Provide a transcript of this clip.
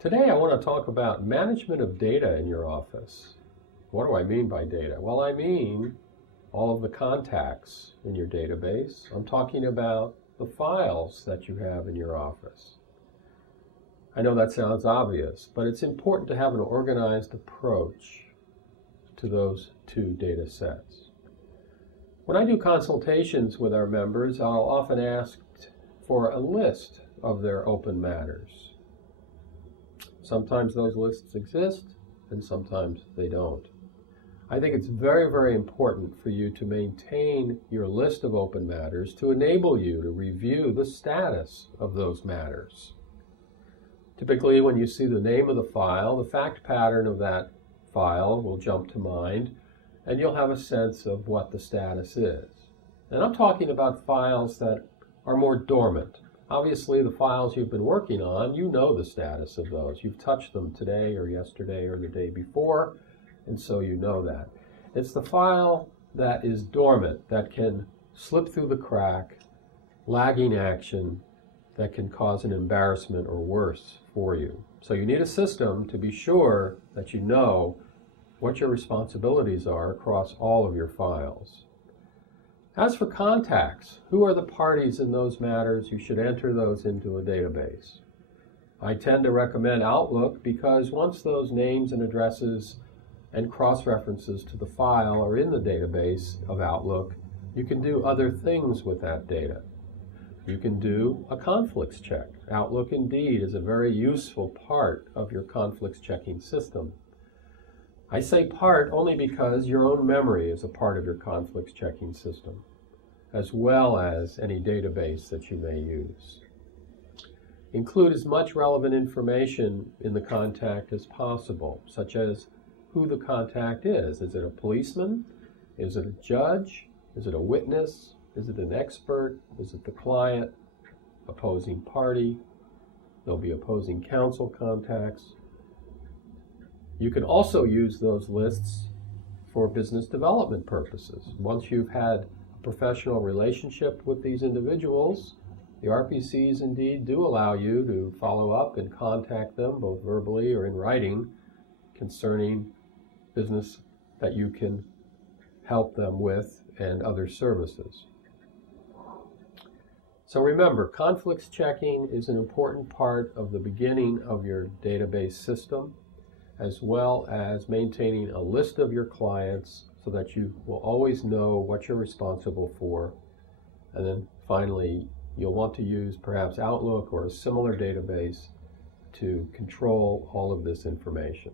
Today I want to talk about management of data in your office. What do I mean by data? Well, I mean all of the contacts in your database. I'm talking about the files that you have in your office. I know that sounds obvious, but it's important to have an organized approach to those two data sets. When I do consultations with our members, I'll often ask for a list of their open matters. Sometimes those lists exist, and sometimes they don't. I think it's very, very important for you to maintain your list of open matters to enable you to review the status of those matters. Typically, when you see the name of the file, the fact pattern of that file will jump to mind, and you'll have a sense of what the status is. And I'm talking about files that are more dormant. Obviously, the files you've been working on, you know the status of those. You've touched them today or yesterday or the day before, and so you know that. It's the file that is dormant, that can slip through the crack, lagging action, that can cause an embarrassment or worse for you. So you need a system to be sure that you know what your responsibilities are across all of your files. As for contacts, who are the parties in those matters? You should enter those into a database. I tend to recommend Outlook because once those names and addresses and cross-references to the file are in the database of Outlook, you can do other things with that data. You can do a conflicts check. Outlook indeed is a very useful part of your conflicts checking system. I say part only because your own memory is a part of your conflicts checking system, as well as any database that you may use. Include as much relevant information in the contact as possible, such as who the contact is. Is it a policeman? Is it a judge? Is it a witness? Is it an expert? Is it the client? Opposing party? There'll be opposing counsel contacts. You can also use those lists for business development purposes. Once you've had a professional relationship with these individuals, the RPCs indeed do allow you to follow up and contact them, both verbally or in writing, concerning business that you can help them with and other services. So remember, conflicts checking is an important part of the beginning of your database system, as well as maintaining a list of your clients so that you will always know what you're responsible for. And then finally, you'll want to use perhaps Outlook or a similar database to control all of this information.